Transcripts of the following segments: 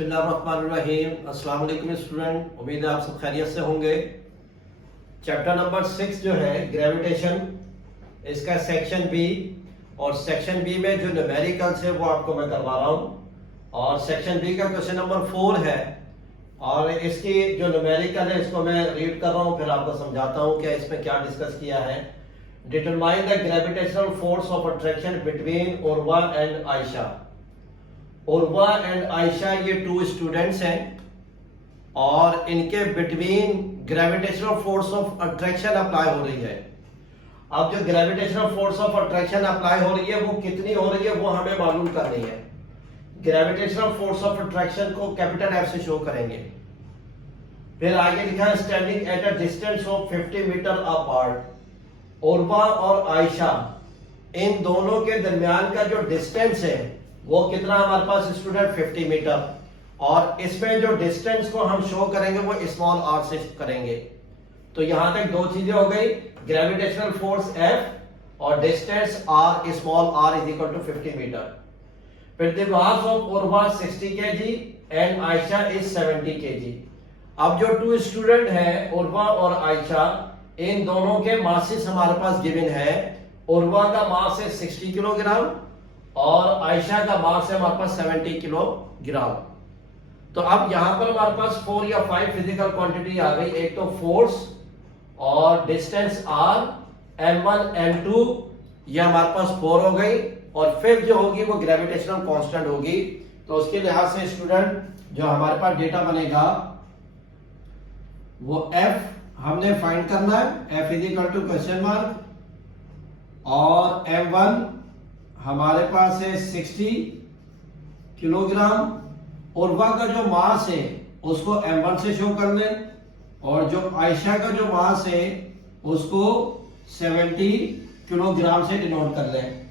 बिस्मिल्लाहिर्रहमानिर्रहीम। अस्सलाम वालेकुम स्टूडेंट, उम्मीद है आप सब खैरियत से होंगे। चैप्टर नंबर 6 जो है ग्रेविटेशन, इसका सेक्शन बी, और सेक्शन बी में जो न्यूमेरिकल्स है वो आपको मैं करवा रहा हूँ। और सेक्शन बी का क्वेश्चन नंबर 4 है, और इसकी जो न्यूमेरिकल है इसको मैं रीड कर रहा हूँ, फिर आपको समझाता हूँ कि इसमें क्या डिस्कस किया है। Determine the gravitational force of attraction between Urva and Ayesha. Urva and Ayesha ये 2 स्टूडेंट्स हैं, और इनके between gravitational force of attraction apply हो रही है। अब जो gravitational force of attraction apply हो रही है वो कितनी हो रही है वो हमें मालूम करनी है। ग्रेविटेशनल फोर्स ऑफ अट्रैक्शन को कैपिटल एफ से शो करेंगे। फिर आगे लिखा है standing at a distance of 50 metre apart. Urva और आयशा, इन दोनों के दरमियान का जो डिस्टेंस है वो कितना हमारे पास स्टूडेंट 50 मीटर, और इसमें जो डिस्टेंस को हम शो करेंगे वो स्मॉल आर से करेंगे। तो यहां तक 2 चीजें हो गई, ग्रेविटेशनल फोर्स F और distance R, small r is equal to 50 meter. फिर the mass of Urva 60 kg and Ayesha is 70 kg। अब जो 2 स्टूडेंट हैं उर्वा और आयशा, इन दोनों के मासेस हमारे पास गिवन है। उर्वा का मास है 60 किलोग्राम और आयशा का मास है हमारे पास 70 किलोग्राम। तो अब यहां पर हमारे पास 4 या 5 फिजिकल क्वांटिटी आ गई। एक तो फोर्स और डिस्टेंस r, m1 m2, ये हमारे पास 4 हो गई, और फिर जो होगी वो ग्रेविटेशनल कांस्टेंट होगी। तो उसके लिहाज से स्टूडेंट जो हमारे पास डेटा बनेगा वो f हमने फाइंड करना है, f is equal to question mark, और m1 हमारे पास है 60 किलोग्राम। उर्वा का जो मास है उसको m1 से शो कर लें, और जो आयशा का जो मास है उसको 70 किलोग्राम से डिनोट कर लें।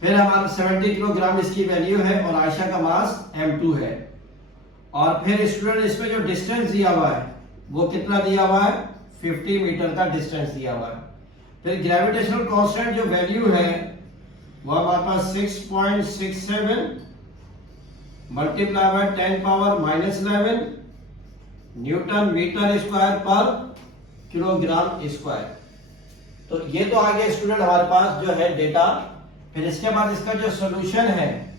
फिर हमारा 70 किलोग्राम इसकी वैल्यू है, और आयशा का मास m2 है। और फिर स्टूडेंट इसमें जो डिस्टेंस दिया हुआ है वो कितना दिया हुआ है, 50 मीटर का डिस्टेंस दिया हुआ है। फिर ग्रेविटेशनल कांस्टेंट जो वैल्यू है वो हमारे पास 6.67 multiply by 10 power -11 newton metre square per kilogram square. तो ये तो आ गया स्टूडेंट हमारे पास जो है डेटा। फिर इसके बाद इसका जो सॉल्यूशन है,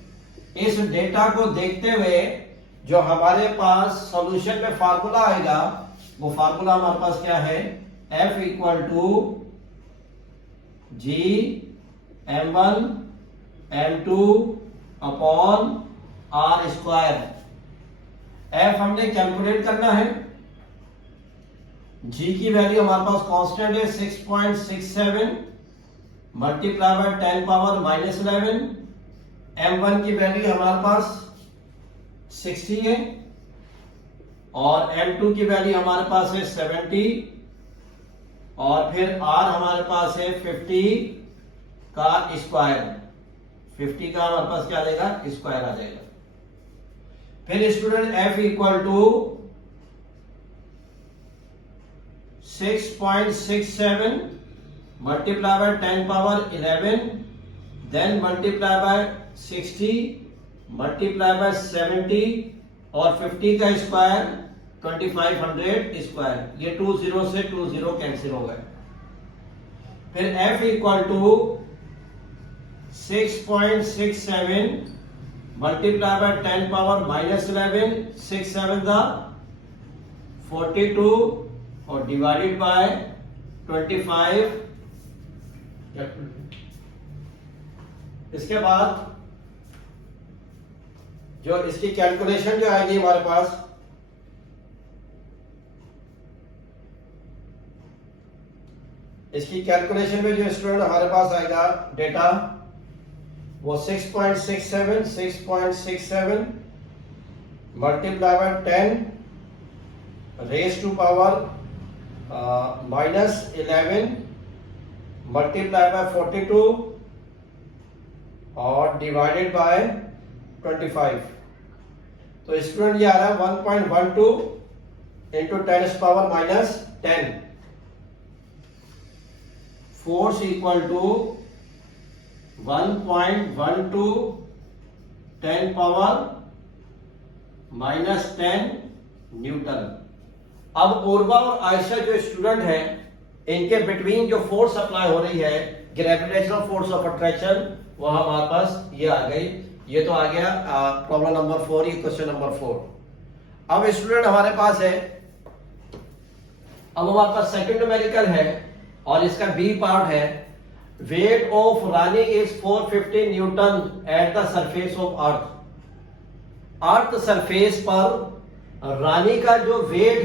इस डेटा को देखते हुए जो हमारे पास सॉल्यूशन में फार्मूला आएगा वो फार्मूला हमारे पास क्या है, F equal to G m1 m2 upon r square. F हमने कैलकुलेट करना है, G की वैल्यू हमारे पास कांस्टेंट है 6.67 मल्टीप्लाई बाय 10 पावर -11। m1 की वैल्यू हमारे पास 60 है, और m2 की वैल्यू हमारे पास है 70, और फिर r हमारे पास है 50 का स्क्वायर। 50 का हमारे पास क्या आ जाएगा, स्क्वायर आ जाएगा। फिर student F equal to 6.67 multiply by 10 power 11, then multiply by 60 multiply by 70, और 50 का स्क्वायर 2500 स्क्वायर। ये 2 0 से 2 0 कैंसिल हो गए। फिर F equal to 6.67 multiply by 10 power -11, 6 7 दा 42, और डिवाइडेड बाय 25। इसके बाद जो इसकी कैलकुलेशन जो आएगी हमारे पास, इसकी कैलकुलेशन में जो स्टूडेंट हमारे पास आएगा डेटा वो 6.67 multiply by 10 raise to power -11 multiply by 42 और डिवाइडेड बाय 25। तो स्टूडेंट ये आ रहा है 1.12 into 10 power -10। Force equal to 1.12 10 power -10 newton. अब उर्वा और आयशा जो स्टूडेंट हैं, इनके बिटवीन जो फोर्स अप्लाई हो रही है, ग्रेविटेशनल फोर्स ऑफ अट्रैक्शन, वो हमारे पास ये आ गई। ये तो आ गया प्रॉब्लम नंबर 4, ये क्वेश्चन नंबर 4। अब स्टूडेंट हमारे पास है, अब हमारे पास सेकंड न्यूमेरिकल है और इसका बी पार्ट है, weight of Rani is 450 Newton eight the surface of earth. Earth surface पर रानी का जो वेट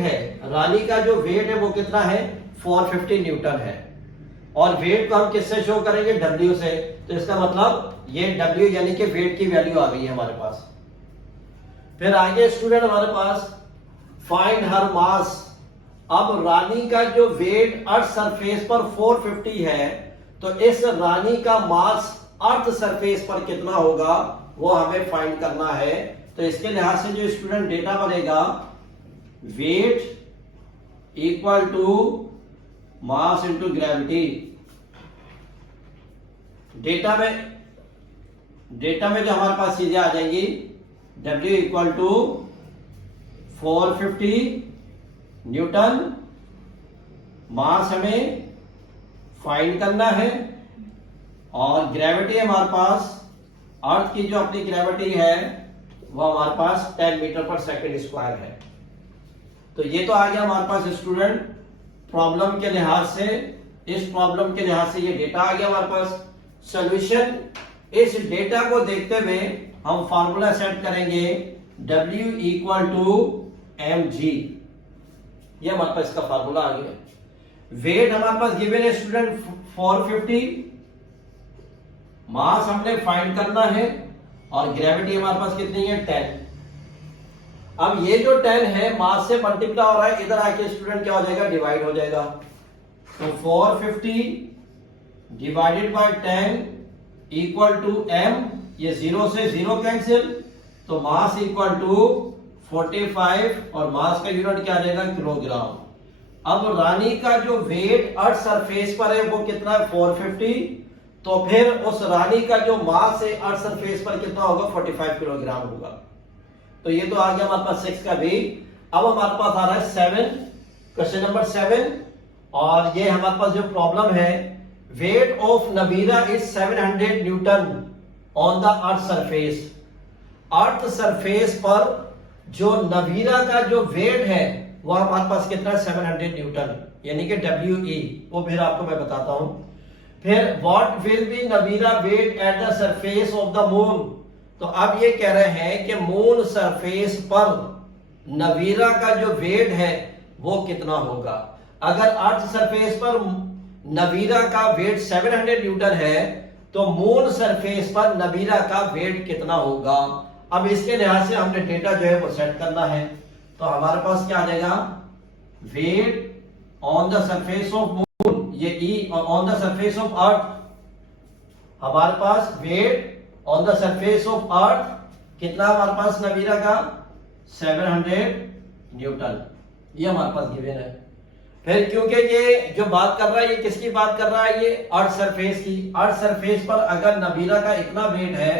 है, वो कितना है? 450 न्यूटन है। और वेट को हम किससे शो करेंगे? W से। तो इसका मतलब ये W यानी कि वेट की वैल्यू आ गई है हमारे पास। फिर आगे स्टूडेंट हमारे पास फाइंड हर मास। अब रानी का जो वेट अर्थ सरफेस पर 450 है, तो इस रानी का मास अर्थ सरफेस पर कितना होगा वो हमें फाइंड करना है। तो इसके लिहाज से जो स्टूडेंट डेटा बनेगा, weight equal to mass into gravity. Data में जो हमारे पास चीजें आ जाएंगी, W equal to 450 newton, mass हमें फाइंड करना है, और ग्रेविटी हमारे पास, अर्थ की जो अपनी ग्रेविटी है वो हमारे पास 10 मीटर पर सेकंड स्क्वायर है। तो ये तो आ गया हमारे पास स्टूडेंट प्रॉब्लम के लिहाज से, इस प्रॉब्लम के लिहाज से ये डेटा आ गया हमारे पास। सॉल्यूशन, इस डेटा को देखते हुए हम फार्मूला सेट करेंगे, W इक्वल टू mg। ये हमारे पास इसका फार्मूला आ गया। वेट हमारे पास गिवन है स्टूडेंट 450, मास हमने फाइंड करना है, और ग्रेविटी हमारे पास कितनी है? 10। अब ये जो 10 है मास से मल्टीप्लाई हो रहा है, इधर आके स्टूडेंट क्या हो जाएगा? डिवाइड हो जाएगा। तो 450 divided by 10 equal to m, ये 0 से 0 कैंसिल, तो मास इक्वल टू 45, और मास का यूनिट क्या आ जाएगा? किलोग्राम। अब रानी का जो वेट अर्थ सरफेस पर है वो कितना है? 450। तो फिर उस रानी का जो मास है अर्थ सरफेस पर कितना होगा? 45 किलोग्राम होगा। तो ये तो आ गया हमारे पास 6 का भी। अब हमारे पास आ रहा है 7, क्वेश्चन नंबर 7, और ये हमारे पास जो प्रॉब्लम है, weight of Nabira is 700 newton on the earth surface. Earth surface पर जो नबीरा का जो वेट है वो हमारे पास कितना है? 700 न्यूटन, यानी कि WE। वो फिर आपको मैं बताता हूं। फिर what will be Nabira weight at the surface of the moon. तो अब ये कह रहे हैं कि मून सरफेस पर नबीरा का जो वेट है वो कितना होगा। अगर अर्थ सरफेस पर नबीरा का वेट 700 न्यूटन है, तो मून सरफेस पर नबीरा का वेट कितना होगा। अब इसके लिहाज से हमने डेटा जो है वो सेट करना है। तो हमारे पास क्या आ जाएगा? Weight on the surface of moon, ये E, और on the surface of earth, हमारे पास weight on the surface of earth कितना हमारे पास नबीरा का? 700 न्यूटन। ये हमारे पास गिवन है। फिर क्योंकि ये जो बात कर रहा है, ये किसकी बात कर रहा है? ये अर्थ सरफेस की। अर्थ सरफेस पर अगर नबीरा का इतना वेट है,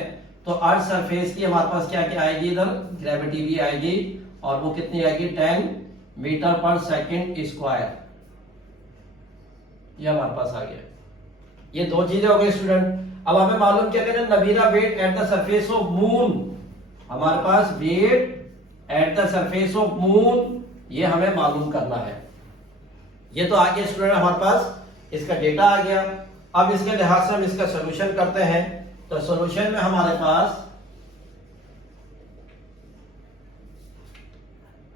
तो अर्थ सरफेस की हमारे पास क्या क्या आएगी? इधर ग्रेविटी भी आएगी, और वो कितनी आएगी? 10 मीटर पर सेकंड स्क्वायर। ये हमारे पास आ गया। ये दो चीजें हो गई स्टूडेंट। अब हमें मालूम क्या करना? Nabira weight at the surface of moon. हमारे पास weight at the surface of moon, ये हमें मालूम करना है। ये तो आ गया स्टूडेंट हमारे पास, इसका डेटा आ गया। अब इसके लिहाज से हम इसका सॉल्यूशन करते हैं। तो सॉल्यूशन में हमारे पास,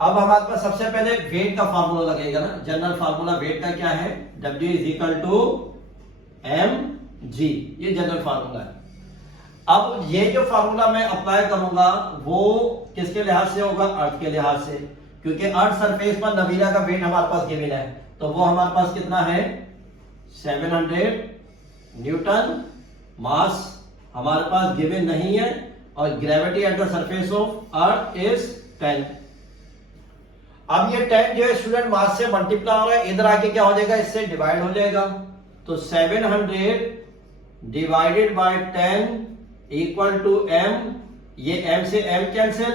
अब हमारे पास सबसे पहले वेट का फार्मूला लगेगा ना। जनरल फार्मूला वेट का क्या है? W is equal to mg, ये जनरल फार्मूला है। अब ये जो फार्मूला मैं अप्लाई करूंगा वो किसके लिहाज से होगा? अर्थ के लिहाज से, क्योंकि अर्थ सरफेस पर नबीरा का वेट हमारे पास गिवन है। तो वो हमारे पास कितना है? 700 न्यूटन। मास हमारे पास गिवन नहीं है, और gravity at the surface of earth is 10। अब ये 10 जो है स्टूडेंट मास से मल्टीप्लाई हो रहा है, इधर आके क्या हो जाएगा? इससे डिवाइड हो जाएगा। तो 700 divided by 10 equal to m, ये m से m कैंसिल,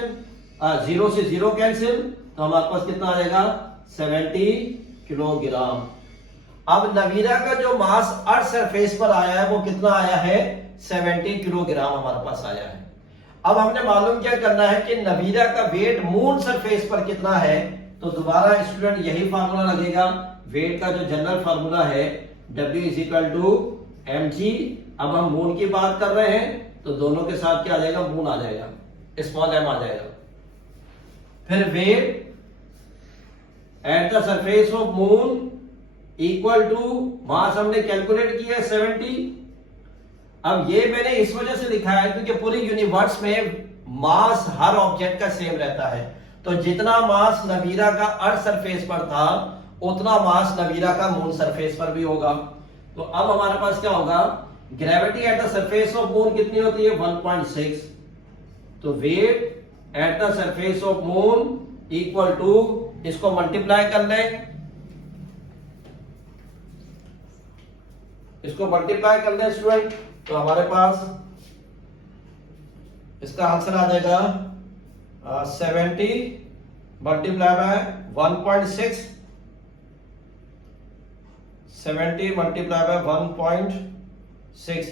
0 से 0 कैंसिल, तो हमारे पास कितना आ जाएगा 70 किलोग्राम। अब नवीरा का जो मास अर्थ सरफेस पर आया है वो कितना आया है 70 किलोग्राम हमारे पास आया है। अब हमने मालूम क्या करना है कि नवीरा का वेट मून सरफेस पर कितना है, तो दोबारा स्टूडेंट यही फार्मूला लगेगा। वेट का जो जनरल फार्मूला है W = mg। अब हम मून की बात कर रहे हैं तो दोनों के साथ क्या आ जाएगा, मून आ जाएगा, स्मॉल m आ जाएगा। फिर weight at the surface of moon equal to mass हमने कैलकुलेट किया है 70। अब ये मैंने इस वजह से लिखा है क्योंकि पूरी यूनिवर्स में मास हर ऑब्जेक्ट का सेम रहता है, तो जितना मास नवीरा का अर्थ सरफेस पर था उतना मास नवीरा का मून सरफेस पर भी होगा। तो अब हमारे पास क्या होगा, gravity at the surface of moon कितनी होती है 1.6, तो weight at the surface of moon equal to, इसको मल्टीप्लाई कर लें, इसको मल्टीप्लाई कर लें स्टूडेंट, तो हमारे पास इसका आंसर आ जाएगा 70 मल्टीप्लाई बाय 1.6, 70 मल्टीप्लाई बाय 1.6,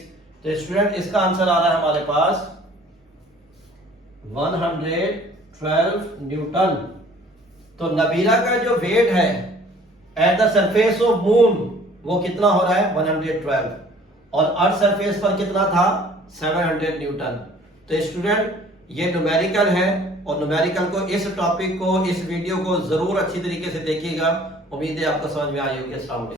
तो स्टूडेंट इसका आंसर आ रहा है हमारे पास 112 न्यूटन। तो नवीरा का जो वेट है eight the surface of moon वो कितना हो रहा है 112, और अर्थ सरफेस पर कितना था 700 न्यूटन। तो स्टूडेंट ये न्यूमेरिकल है, और न्यूमेरिकल को, इस टॉपिक को, इस वीडियो को जरूर अच्छी तरीके से देखिएगा। उम्मीद है आपको समझ में आई होगी। अस्सलाम वालेकुम।